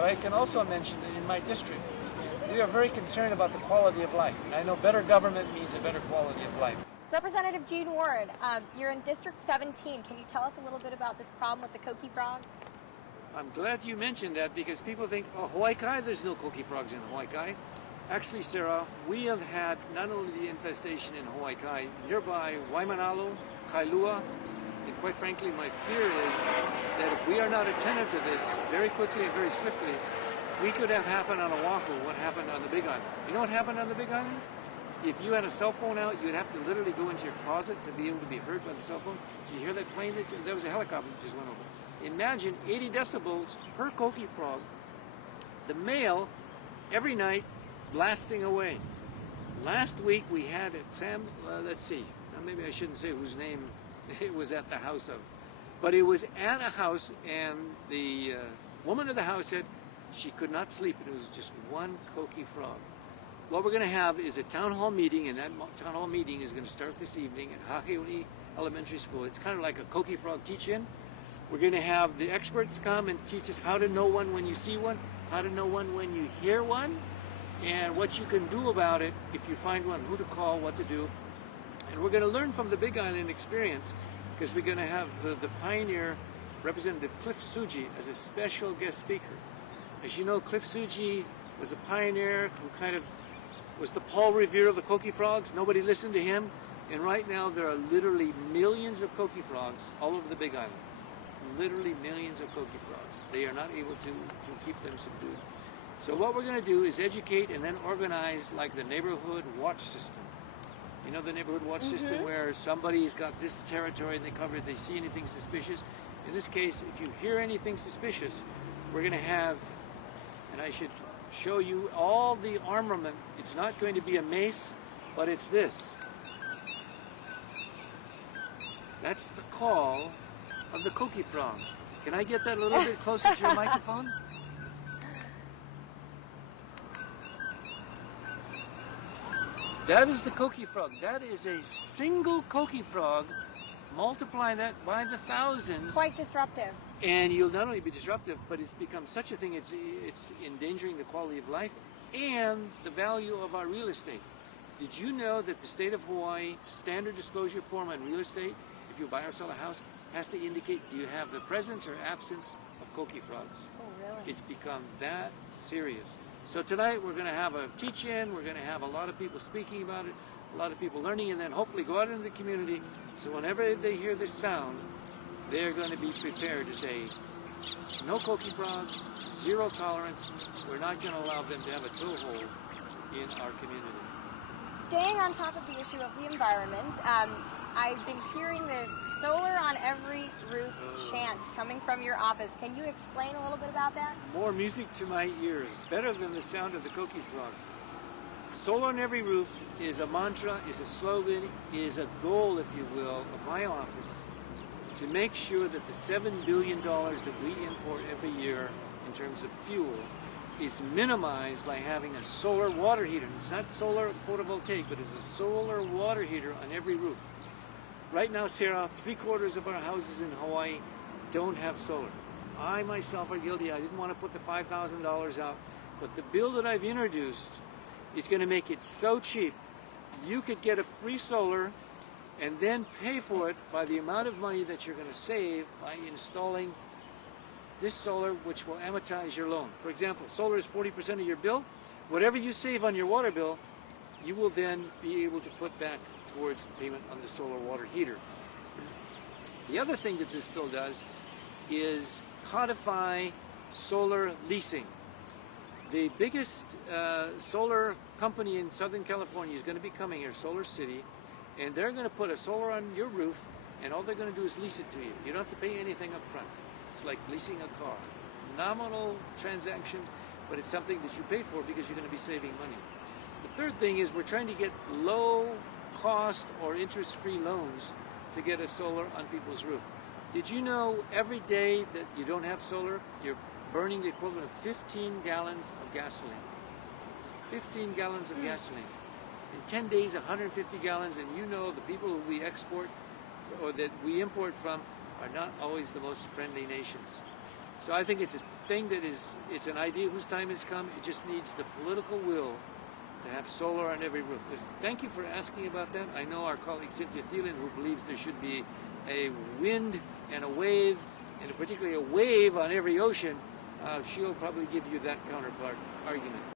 But I can also mention that in my district, we are very concerned about the quality of life. And I know better government means a better quality of life. Representative Gene Ward, you're in District 17. Can you tell us a little bit about this problem with the coqui frogs? I'm glad you mentioned that because people think, oh, Hawaii Kai, there's no coqui frogs in Hawaii Kai. Actually, Sarah, we have had not only the infestation in Hawaii Kai, nearby Waimanalo, Kailua, and quite frankly, my fear is that if we are not attentive to this very quickly and very swiftly, we could have happened on Oahu what happened on the Big Island. You know what happened on the Big Island? If you had a cell phone out, you'd have to literally go into your closet to be able to be heard by the cell phone. You hear that plane? There was a helicopter that just went over. Imagine 80 decibels per coqui frog, the male, every night, blasting away. Last week we had at let's see, now maybe I shouldn't say whose name it was at the house of, but it was at a house, and the woman of the house said she could not sleep, and it was just one coqui frog. What we're going to have is a town hall meeting, and that town hall meeting is going to start this evening at Hakeuni Elementary School. It's kind of like a coqui frog teach-in. We're going to have the experts come and teach us how to know one when you see one, how to know one when you hear one, and what you can do about it if you find one, who to call, what to do. And we're going to learn from the Big Island experience, because we're going to have the pioneer, Representative Cliff Suji, as a special guest speaker. As you know, Cliff Suji was a pioneer who kind of was the Paul Revere of the coqui frogs. Nobody listened to him. And right now there are literally millions of coqui frogs all over the Big Island. Literally millions of coqui frogs. They are not able to keep them subdued. So what we're going to do is educate and then organize like the neighborhood watch system. You know the neighborhood watch system where somebody's got this territory and they cover it, if they see anything suspicious. In this case, if you hear anything suspicious, we're going to have, and I should show you all the armament. It's not going to be a mace, but it's this. That's the call of the coqui frog. Can I get that a little bit closer to your microphone? That is the coqui frog. That is a single coqui frog. Multiply that by the thousands. Quite disruptive. And you'll not only be disruptive, but it's become such a thing, it's endangering the quality of life and the value of our real estate. Did you know that the state of Hawaii standard disclosure form on real estate, if you buy or sell a house, has to indicate do you have the presence or absence of coqui frogs? Oh, really? It's become that serious. So tonight we're going to have a teach-in, we're going to have a lot of people speaking about it, a lot of people learning, and then hopefully go out into the community so whenever they hear this sound, they're going to be prepared to say, no coqui frogs, zero tolerance, we're not going to allow them to have a toehold in our community. Staying on top of the issue of the environment, I've been hearing this solar on every roof chant coming from your office. Can you explain a little bit about that? More music to my ears, better than the sound of the coqui frog. Solar on every roof is a mantra, is a slogan, is a goal, if you will, of my office to make sure that the $7 billion that we import every year in terms of fuel is minimized by having a solar water heater. It's not solar photovoltaic, but it's a solar water heater on every roof. Right now, Sarah, 3/4 of our houses in Hawaii don't have solar. I myself are guilty. I didn't want to put the $5,000 out, but the bill that I've introduced is going to make it so cheap. You could get a free solar and then pay for it by the amount of money that you're going to save by installing this solar, which will amortize your loan. For example, solar is 40% of your bill. Whatever you save on your water bill, you will then be able to put back towards the payment on the solar water heater. The other thing that this bill does is codify solar leasing. The biggest solar company in Southern California is going to be coming here, Solar City, and they're going to put a solar on your roof, and all they're going to do is lease it to you. You don't have to pay anything up front. It's like leasing a car. Nominal transaction, but it's something that you pay for because you're going to be saving money. The third thing is we're trying to get low cost or interest-free loans to get a solar on people's roof. Did you know every day that you don't have solar, you're burning the equivalent of 15 gallons of gasoline? 15 gallons of gasoline. In 10 days, 150 gallons, and you know the people who we export or that we import from are not always the most friendly nations. So I think it's a thing that is, it's an idea whose time has come. It just needs the political will to have solar on every roof. Thank you for asking about that. I know our colleague Cynthia Thielen, who believes there should be a wind and a wave, and particularly a wave on every ocean, she'll probably give you that counterpart argument.